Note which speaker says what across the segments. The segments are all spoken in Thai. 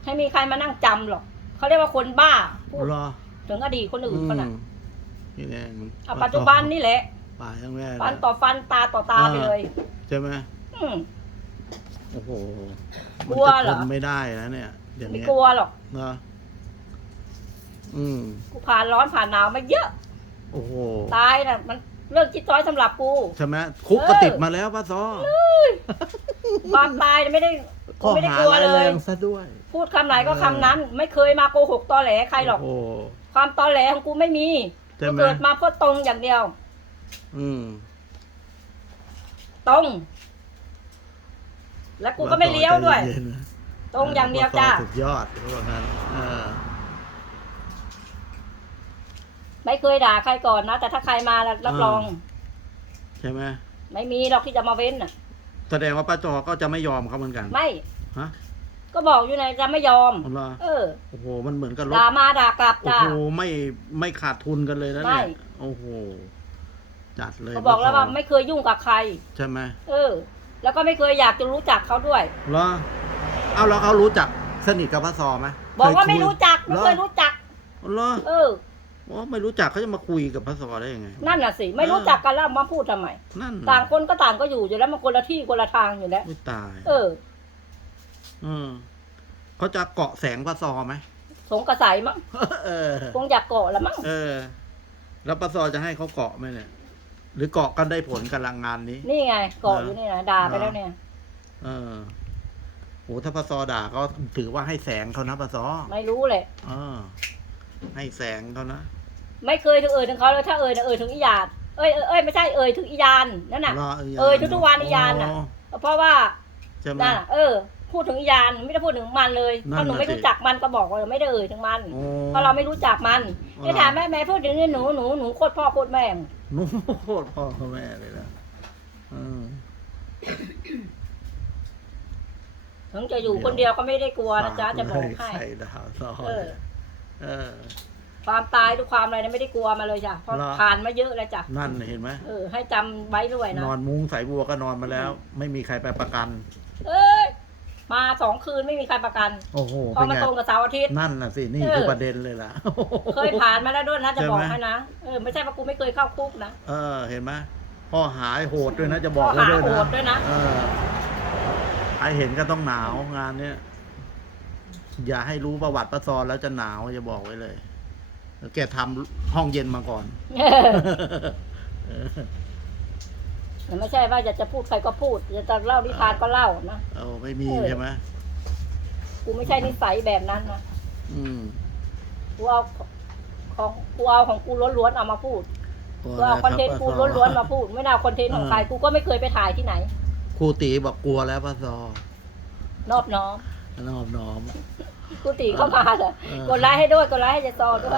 Speaker 1: ให้มีใครมานั่งจำหรอกเขาเรียกว่าคนบ้าพูด
Speaker 2: รอ
Speaker 1: ถึงอดีตคนอื่นเขาน่ะ
Speaker 2: นี่แน่มัน
Speaker 1: เอาปัจจุบันนี่แหละ
Speaker 2: ป่าทั้งแม่
Speaker 1: ฟันต่อฟันตาต่อตาไปเลย
Speaker 2: ใช่ไหม
Speaker 1: อืม
Speaker 2: โอ้โห
Speaker 1: กลัวเหรอ
Speaker 2: มันจะทนไม่ได้นะเนี่ยอย่าง
Speaker 1: ไม่
Speaker 2: เงี้ย
Speaker 1: กลัวหรอก
Speaker 2: เนาะ
Speaker 1: กูผ่านร้อนผ่านหนาวมาเยอะ
Speaker 2: โอ้โห
Speaker 1: ตายน่ะมันเรื่องจิ๊ดจ้อยสำหรับกู
Speaker 2: ใช่ไหมคุกก็ติดมาแล้วป้าซอ
Speaker 1: ความตายไม่ได้กูไม่ได้กลัวเลย
Speaker 2: ซะด้วย
Speaker 1: พูดคำไหนก็คำนั้น ไม่เคยมาโกหกตอแหลใครหรอก
Speaker 2: โอ้
Speaker 1: ความตอแหลของกูไม่มี
Speaker 2: ใช่
Speaker 1: กู
Speaker 2: ไหม
Speaker 1: เกิดมาเพื่อตรงอย่างเดียว
Speaker 2: อืม
Speaker 1: ตรง และกูก็ไม่เลี้ยวด้วย
Speaker 2: ใจเนๆนะ
Speaker 1: ตรงอย่างเดียวจ้า
Speaker 2: ป้ซสุดยอดเขาบอกงั้น
Speaker 1: ไม่เคยด่าใครก่อนนะแต่ถ้าใครมาแล้วรับรอง
Speaker 2: ใช่ไหม
Speaker 1: ไม่มีหรอกที่จะมาเว้นน่ะ
Speaker 2: แสดงว่าป้าจอก็จะไม่ยอมเขาเหมือนกัน
Speaker 1: ไม่
Speaker 2: ฮะ
Speaker 1: ก็บอกอยู่ไหนจะไม่ยอม
Speaker 2: ผมว่า
Speaker 1: เออ
Speaker 2: โอ้โหมันเหมือนกับรถ
Speaker 1: ด่ามาด่ากลับ
Speaker 2: โอ้
Speaker 1: จ้า
Speaker 2: โหไม่ขาดทุนกันเลยนะ
Speaker 1: ไม่
Speaker 2: เนี่ยโอ้โหจัดเลย
Speaker 1: เขาบอกแล้วว่า
Speaker 2: ป้ซ
Speaker 1: ไม่เคยยุ่งกับใคร
Speaker 2: ใช่ไหม
Speaker 1: เออ แล้วก็ไม่เคยอยากจะรู้จักเขาด้วย
Speaker 2: เหรอเอาแล้วเขารู้จักสนิทกับป้าซอไหม
Speaker 1: บอกว่า
Speaker 2: เคย
Speaker 1: ไม่
Speaker 2: คุย
Speaker 1: รู้จักไม่เคย
Speaker 2: หอ
Speaker 1: รู้จัก
Speaker 2: เหรอ
Speaker 1: เออ
Speaker 2: ว่าไม่รู้จักเขาจะมาคุยกับป้าซอได้ยังไง
Speaker 1: นั่นน่ะสิไม่รู้จักกันแล้วมาพูดทำไม
Speaker 2: นั่น
Speaker 1: ต่างคนก็ต่างก็อยู่แล้วมันคนละที่คนละทางอยู่แล้ว
Speaker 2: ไม่ตาย
Speaker 1: เออ
Speaker 2: เขาจะเกาะแสงป้าซอไหม
Speaker 1: สงกระสายมั้ง
Speaker 2: เออ
Speaker 1: คงอยากเกาะละมั้ง
Speaker 2: เออ แล้วป้าซอจะให้เขาเกาะไหมเนี่ย หรือเกาะกันได้ผลกำลังงานนี้
Speaker 1: นี่ไงเกาะอยู่นี่นะด่าไปแล้วเนี่ย
Speaker 2: เออโหถ้าป้าซอด่าก็ถือว่าให้แสงเขานะป้าซอ
Speaker 1: ไม่รู้แหละ
Speaker 2: เออ ให้แสงเขานะ
Speaker 1: ไม่เคยถึงถึงเขาเลยถ้าถึงอีหยาดไม่ใช่ถึงอียานนั่นน่ะ ทุกวันอียานน่ะ เพราะว่า
Speaker 2: ใช่ไหม
Speaker 1: นั่นน่ะพูดถึงอียานไม่ได้พูดถึงมันเลย
Speaker 2: นั่น
Speaker 1: ถ้าหนู
Speaker 2: น่ะ
Speaker 1: ไม่รู้จักมันก็บอกว่าไม่ได้ถึงมัน
Speaker 2: โอ้
Speaker 1: เพราะเราไม่รู้จักมัน
Speaker 2: อ๋อ
Speaker 1: ไอ้ถามแม่พูดถึงนี่หนูโคตรพ่อโคตรแม่
Speaker 2: หนูโคตรพ่อเขาแม่เลยนะเออ
Speaker 1: ถึงจะอยู่คนเดียวก็ไม่ได้กลัวนะจ๊ะจะบอกให้
Speaker 2: ใครด่าซอ
Speaker 1: เออ
Speaker 2: เออ
Speaker 1: ความตายทุกความอะไรเนี่ยไม่ได้กลัวมาเลยจ้ะเพราะ
Speaker 2: เหรอ
Speaker 1: ผ่านมาเยอะแล้วจ้ะ
Speaker 2: นั่นเห็นไหม
Speaker 1: ให้จำไว้ด้วยนะ
Speaker 2: นอนมุ้งสายบัวก็นอนมาแล้ว ไม่มีใครไปประกัน
Speaker 1: มา2 คืนไม่มีใครประกัน
Speaker 2: โอ้โห
Speaker 1: พอ
Speaker 2: เป็น
Speaker 1: มา
Speaker 2: ไง
Speaker 1: ตรงกับเสาร์อาทิตย์
Speaker 2: นั่นน่ะสินี่
Speaker 1: เออ
Speaker 2: คือประเด็นเลยล่ะ
Speaker 1: เคยผ่านมาแล้วด้วยนะจะบอก
Speaker 2: ใช่ไหม
Speaker 1: ให้นะไม่ใช่ว่ากูไม่เคยเข้าคุกนะ
Speaker 2: เออ เห็นไหมพ่อหายโหดด้วยนะจะบอก
Speaker 1: ข้
Speaker 2: ไว้
Speaker 1: อหา
Speaker 2: ด้วย
Speaker 1: โห
Speaker 2: นะ
Speaker 1: ดด้วยนะ
Speaker 2: เออใครเห็นก็ต้องหนาวงานเนี้ยอย่าให้รู้ประวัติป้าซอแล้วจะหนาวจะบอกไว้เลยแกทำห้องเย็นมาก่อน
Speaker 1: แต่ไม่ใช่ว่าอยากจะพูดใครก็พูดจะเล่านิทานก็เล่านะ
Speaker 2: เอาไม่มีใช่ไหม
Speaker 1: กูไม่ใช่นิสัยแบบนั้นนะ
Speaker 2: อืม
Speaker 1: กูเอาของกูล้วนๆเอามาพูดกูเอาคอนเทนต์กูล้วนๆมาพูด ไม่น่าคอนเทนต์ของใครกูก็ไม่เคยไปถ่ายที่ไหน
Speaker 2: ครูตีบอกกลัวแล้วป้าซอน
Speaker 1: อบน้อม
Speaker 2: นอบน้อม
Speaker 1: กูตีเข้ามาเลย
Speaker 2: เออ
Speaker 1: กดไลค์ให้ด้วยกดไลค์ให้เจะซอด้วย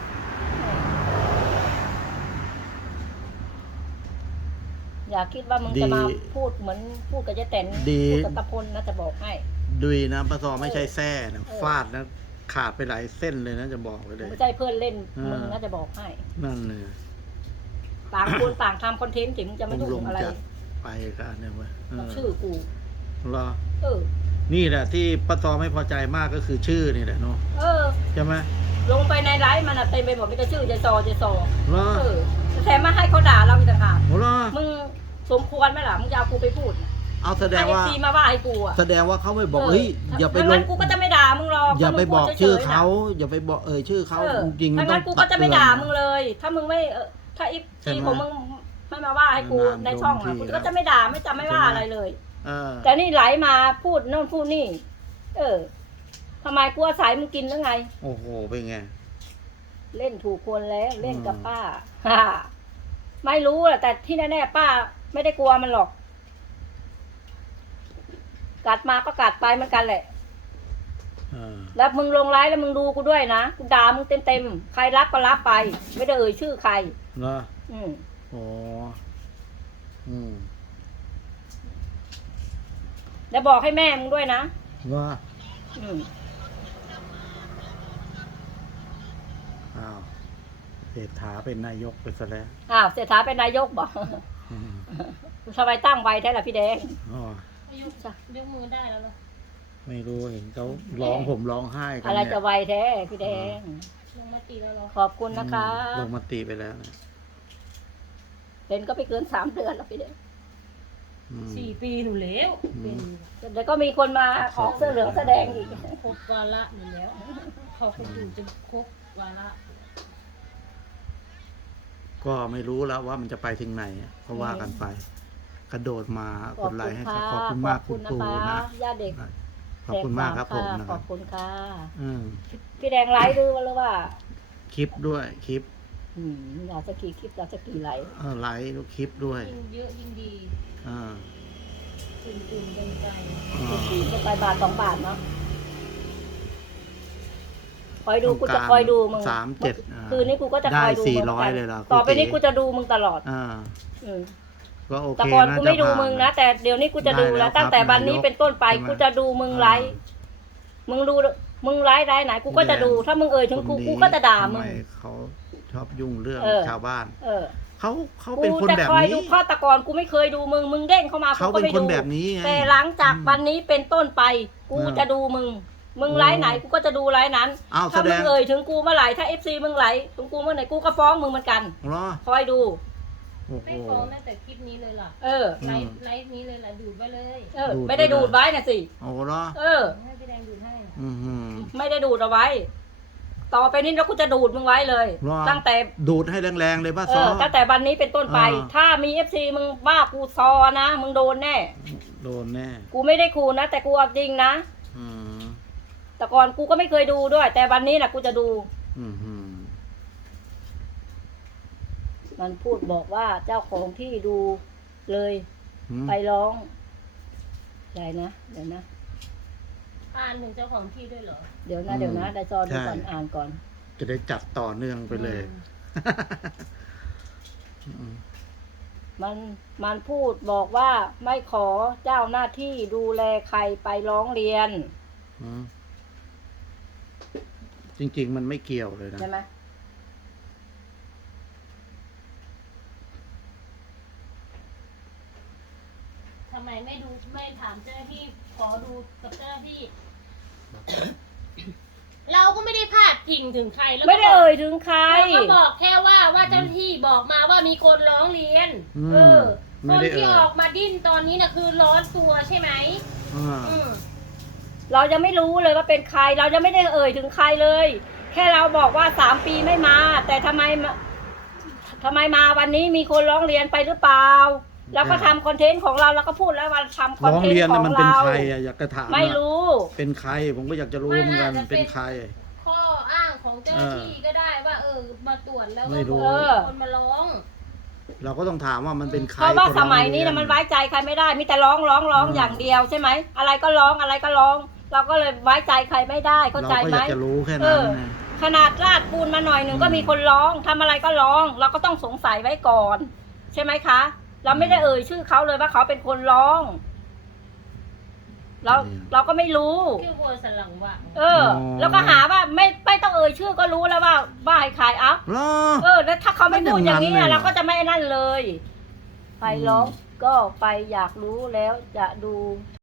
Speaker 1: อย่าคิดว่ามึงจะมาพูดเหมือนพูดกับเจ๊แตนพูดกับตะพลนะจะบอกให้
Speaker 2: ดุยนะป้าซอไม่ใช่แส้นะฟาดนะขาดไปหลายเส้นเลยนะจะบอกไว้เลย
Speaker 1: ไม่ใช่เพื่อนเล่นมึงนะจะบอกให้
Speaker 2: นั่นเลย
Speaker 1: ต่างคนต่างทำคอนเทนต์ถึงมึงจะไม่ยุ่งอะไร
Speaker 2: จัดไปกันเนี่ยเว้ย
Speaker 1: ชื่อกู
Speaker 2: เหรอ
Speaker 1: เออ
Speaker 2: นี่แหละที่ป้าซอไม่พอใจมากก็คือชื่อนี่แหละเนาะ
Speaker 1: เออ
Speaker 2: ใช่ไหม
Speaker 1: ลงไปในไลฟ์มันอะเต็มไปหมดมีแต่ชื่อเจซอ
Speaker 2: เหรอ
Speaker 1: เออแถมมาให้เขาด่าเราอีกต่างหาก
Speaker 2: เหรอ
Speaker 1: มึงสมควรไหมล่ะมึงจะเอากูไปพูดน่ะ
Speaker 2: เอาแสดง
Speaker 1: ให้
Speaker 2: ว่า
Speaker 1: ซีมาว่าให้กูอะ
Speaker 2: แสดงว่าเขาไม่บอกเฮ้ยอย่าไปล
Speaker 1: งั้
Speaker 2: ง
Speaker 1: นกูก็จะไม่ด่ามึงหรอก
Speaker 2: อย่าไปบอก
Speaker 1: ถ้มึงพูด
Speaker 2: ชื่อ
Speaker 1: ฉยๆน่ะ
Speaker 2: เขาอย่าไปบอกชื่อเขาจริงๆ
Speaker 1: ถ้า
Speaker 2: ต้
Speaker 1: งั้
Speaker 2: อน ง
Speaker 1: กูก็จะไม่ด่ามึง
Speaker 2: เลย
Speaker 1: เลย ถ้ามึงไม่ถ้าอี
Speaker 2: ใช่
Speaker 1: ซี
Speaker 2: ไหม
Speaker 1: ของมึงไม่มาว่าให้กู
Speaker 2: นานๆ
Speaker 1: ในช่องอะ
Speaker 2: โดนที
Speaker 1: กูก็จะไม่ด่าไม่จำไม่ว่า
Speaker 2: ใช่ไหม
Speaker 1: อะไรเลย
Speaker 2: เออ
Speaker 1: แต่นี่ไหลมาพูดโน่นพูดนี่ ทำไมกูอาศัยมึงกินหรือไง
Speaker 2: โอ้โหเป็นไง
Speaker 1: เล่นถูกคนแล้วเล่นกับป้า ฮ่าไม่รู้แหละแต่ที่แน่ๆป้า ไม่ได้กลัวมันหรอก กัดมาก็กัดไปเหมือนกันแหละ แล้วมึงลงไลน์แล้วมึงดูกูด้วยนะกูด่ามึงเต็มๆใครรับก็รับไป ไม่ได้ชื่อใคร
Speaker 2: เหรอ
Speaker 1: อืม
Speaker 2: โอ้อืม
Speaker 1: แล้วบอกให้แม่มึงด้วยนะ
Speaker 2: ว่า
Speaker 1: อืม
Speaker 2: อ้าวเศรษฐาเป็นนายกไปซะแล้ว
Speaker 1: เศรษฐาเป็นนายกบอก
Speaker 2: อืม
Speaker 1: ทำไมตั้งไว้แท้ล่ะพี่แดง
Speaker 2: อ๋อย
Speaker 3: กมือได้แล้วเหรอ
Speaker 2: ฮไม่รู้เห็นเขาร้องผมร้องไห้กัน
Speaker 1: อะไร
Speaker 2: เนี่ย
Speaker 1: จะไวแท้พี่แดง
Speaker 3: ลงมติแล้วเหรอ
Speaker 1: ขอบคุณนะคะ
Speaker 2: ลงมติไปแล้วนะ
Speaker 1: เป็นก็ไปเกิน3 เดือนแล้วพี่แดง
Speaker 2: อืม
Speaker 3: 4 ปีหนูแล้ว
Speaker 2: อืม
Speaker 3: เป็น
Speaker 1: เดี๋ยวก็มีคนมาออกเสื้อเหลืองแสดงอีก
Speaker 3: ครบวาระหนูแล้วเขาก็อยู่จนครบวาระ
Speaker 2: ก็ไม่รู้แล้วว่ามันจะไปถึงไหนเพราะว่ากันไป กระโดดมากดไลค์ให้ครับขอบคุณมากคุณปูนะ
Speaker 1: ญาติเด็ก
Speaker 2: ขอบคุณมากครับผมนะ
Speaker 1: ข
Speaker 2: ครั
Speaker 1: อ
Speaker 2: บบ
Speaker 1: คุณค่ะ
Speaker 2: อืม
Speaker 1: พี่แดงไลฟ์ดูหรือว่า
Speaker 2: คลิปด้วยคลิป
Speaker 1: อยากจะกี่คลิปอยากจะกี่ไลฟ์
Speaker 2: ไลค์คลิปด้วย
Speaker 3: ยิ่งเยอะยิ่งดี
Speaker 2: อ่า
Speaker 3: ตื่นกันใจ
Speaker 1: จะไปบาท2 บาทเนาะคอยดูกูจะคอยดูมึง
Speaker 2: 37
Speaker 1: คืนนี้กูก็จะคอยดู
Speaker 2: ได้
Speaker 1: มึง
Speaker 2: 400เลยเหรอ
Speaker 1: ต่อไปนี้กูจะดูมึงตลอด
Speaker 2: อ่า
Speaker 1: อืม
Speaker 2: ก็โอเค
Speaker 1: แต่ก่อน
Speaker 2: นะ
Speaker 1: กูไม่
Speaker 2: จะ
Speaker 1: ดู
Speaker 2: ผ่า
Speaker 1: มึงนะแต่เดี๋ยวนี้กูจะดู
Speaker 2: ได้แล้
Speaker 1: แล้ว
Speaker 2: ว
Speaker 1: ตั้งแต่
Speaker 2: ครับ
Speaker 1: วันนี้
Speaker 2: นายก
Speaker 1: เป็นต้นไป
Speaker 2: ใช่ไหม
Speaker 1: กูจะดูมึงไลฟ์มึงดูมึงไลฟ์ไหนกูก็จะดู ถ้ามึงเอ่ยถึงกู
Speaker 2: คนนี้
Speaker 1: กูก็จะด่ามึง
Speaker 2: ทำไเขาชอบยุ่งเรื่อง
Speaker 1: เออ
Speaker 2: ชาวบ้าน
Speaker 1: เออ
Speaker 2: เขาเป็นคน
Speaker 1: จะ
Speaker 2: แบบ
Speaker 1: คอย
Speaker 2: นี้
Speaker 1: ดูข้อตะกอนกูไม่เคยดูมึงเด้งเข้ามา
Speaker 2: เขา
Speaker 1: กูก็
Speaker 2: เป็น
Speaker 1: ไม่
Speaker 2: คน
Speaker 1: ดู
Speaker 2: แบบนี้ไง
Speaker 1: แต่หลังจาก
Speaker 2: อืม
Speaker 1: วันนี้เป็นต้นไป กู
Speaker 2: เออ
Speaker 1: จะดูมึงไลฟ์ไหนกูก็จะดูไลฟ์นั้น
Speaker 2: อ้าว
Speaker 1: ถ้า
Speaker 2: แสด
Speaker 1: มึ
Speaker 2: ง
Speaker 1: งเอ่ยถึงกูเมื่อไหร่ถ้า FC มึงไหลถึงกูเมื่อไหร่กูก็ฟ้องมึงเหมือนกัน
Speaker 2: เหรอ
Speaker 1: คอยดู
Speaker 2: โอ้โห
Speaker 3: ไม่ฟ้องตั้งแต่คลิปนี้เลยล่ะ
Speaker 1: เออ
Speaker 3: ไลฟ์นี้เลยล่ะดูดไปเลย
Speaker 1: เออ
Speaker 2: ดูด
Speaker 1: ไม่ได้
Speaker 2: ไปเลย
Speaker 1: ดูดไว้นะสิ
Speaker 2: โอ้เหรอ
Speaker 1: เออ
Speaker 3: ให้พี่แดงดูดให้
Speaker 2: อือหือ
Speaker 1: ไม่ได้ดูดเอาไว้ ต่อไปนี้แล้วกูจะดูดมึงไว้เลย
Speaker 2: ว่า
Speaker 1: ตั้งแต่
Speaker 2: ดูดให้แรงๆเลยป้า
Speaker 1: เอ
Speaker 2: ซอ
Speaker 1: อตั้งแต่วันนี้เป็นต้นไป
Speaker 2: อ่า
Speaker 1: ถ้ามี FC มึงว่ากูซอนะ มึงโดนแน่
Speaker 2: โดนแน่
Speaker 1: กูไม่ได้คูนะ แต่กูเอาจริงนะ
Speaker 2: อืม
Speaker 1: แต่ก่อนกูก็ไม่เคยดูด้วย แต่วันนี้นะกูจะดู
Speaker 2: อือหือ
Speaker 1: มันพูดบอกว่าเจ้าของที่ดูเลย
Speaker 2: หืม
Speaker 1: ไปร้องอะไรนะเดี๋ยวนะ
Speaker 3: อ่านถึงเจ้าของที่ด้วยเหรอ
Speaker 1: เดี๋ยวนะได้จอดูก่อนอ่านก่อน
Speaker 2: จะได้จัดต่อเนื่องไปเลย
Speaker 1: มันพูดบอกว่าไม่ขอเจ้าหน้าที่ดูแลใครไปร้องเรียน
Speaker 2: อืมจริง ๆ มันไม่เกี่ยวเลยนะ
Speaker 1: ใช่ไหม
Speaker 3: ทำไมไม่ถามเจ้าหน้าที่ขอดูกับเจ้าหน้าที่ เราก็ไม่ได้พาดพิงถึงใครแล้วก็
Speaker 1: ไม่ได้เอ่ยถึงใคร
Speaker 3: เราก็บอกแค่ว่าเจ้าหน้าที่บอกมาว่ามีคนร้องเรียน
Speaker 2: อืม
Speaker 3: เออ
Speaker 2: ไม่
Speaker 3: คน
Speaker 2: ได้
Speaker 3: ที่
Speaker 2: เอ่ย
Speaker 3: ออกมาดิ้นตอนนี้นะคือร้อนตัวใช่ไหม
Speaker 2: อ่า
Speaker 3: อืม
Speaker 1: เรายังไม่รู้เลยว่าเป็นใคร เรายังไม่ได้เอ่ยถึงใครเลย แค่เราบอกว่า3 ปีไม่มา แต่ทำไมมาวันนี้มีคนร้องเรียนไปหรือเปล่าเราก็ทำคอนเทนต์ของเราก็พูดแล้วว่าทำคอน
Speaker 2: ร้อง
Speaker 1: เทน
Speaker 2: เรียน
Speaker 1: ต์ข
Speaker 2: น่ะ
Speaker 1: อง
Speaker 2: มันเป็น
Speaker 1: เรา
Speaker 2: ใครอะอยากจะถามอะ
Speaker 1: ไม่รู้
Speaker 2: เป็นใคร ผมก็อยากจะรู้เหมือนกันเป็นใคร
Speaker 3: ข้ออ้างของเจ้าหน้าที่ก็ได้ว่า มาตรวจแล้ว
Speaker 2: ไม่
Speaker 3: ก็
Speaker 2: รู้
Speaker 3: บอกมีคนมาร้อง
Speaker 2: เราก็ต้องถามว่ามันเป็นใคร
Speaker 1: เพราะว่า
Speaker 2: ค
Speaker 1: ส
Speaker 2: ร้อง
Speaker 1: มัยนี้
Speaker 2: เรี
Speaker 1: นะมันไว้ใจใครไม่ได้ มีแต่ร้องอย่างเดียวใช่ไหมอะไรก็ร้อง เราก็เลยไว้ใจใครไม่ได้เข้า
Speaker 2: เรา
Speaker 1: ใจ
Speaker 2: ก็
Speaker 1: ไห
Speaker 2: อ
Speaker 1: ม
Speaker 2: ยากจะรู้แค่
Speaker 1: เอ
Speaker 2: นั้น
Speaker 1: อ
Speaker 2: นะ
Speaker 1: ขนาดราดปูนมาหน่อยหนึ่งก็มีคนร้องทำอะไรก็ร้อง เราก็ต้องสงสัยไว้ก่อน ใช่ไหมคะ เราไม่ได้เอ่ยชื่อเขาเลยว่าเขาเป็นคนร้อง เราก็ไม่รู้
Speaker 3: คือวัวสลังวะ
Speaker 1: เออ แล้วก็หาว่าไม่ต้องเอ่ยชื่อก็รู้แล้วว่าให้ใครเอ้า
Speaker 2: เหรอ
Speaker 1: เออแล้วถ้าเขาไม่พูดอย่างนี้
Speaker 2: ไม่อย่างนั้นเลย
Speaker 1: เราก็จะไม่นั่นเลย ไปร้องก็ไปอยากรู้แล้วจะดู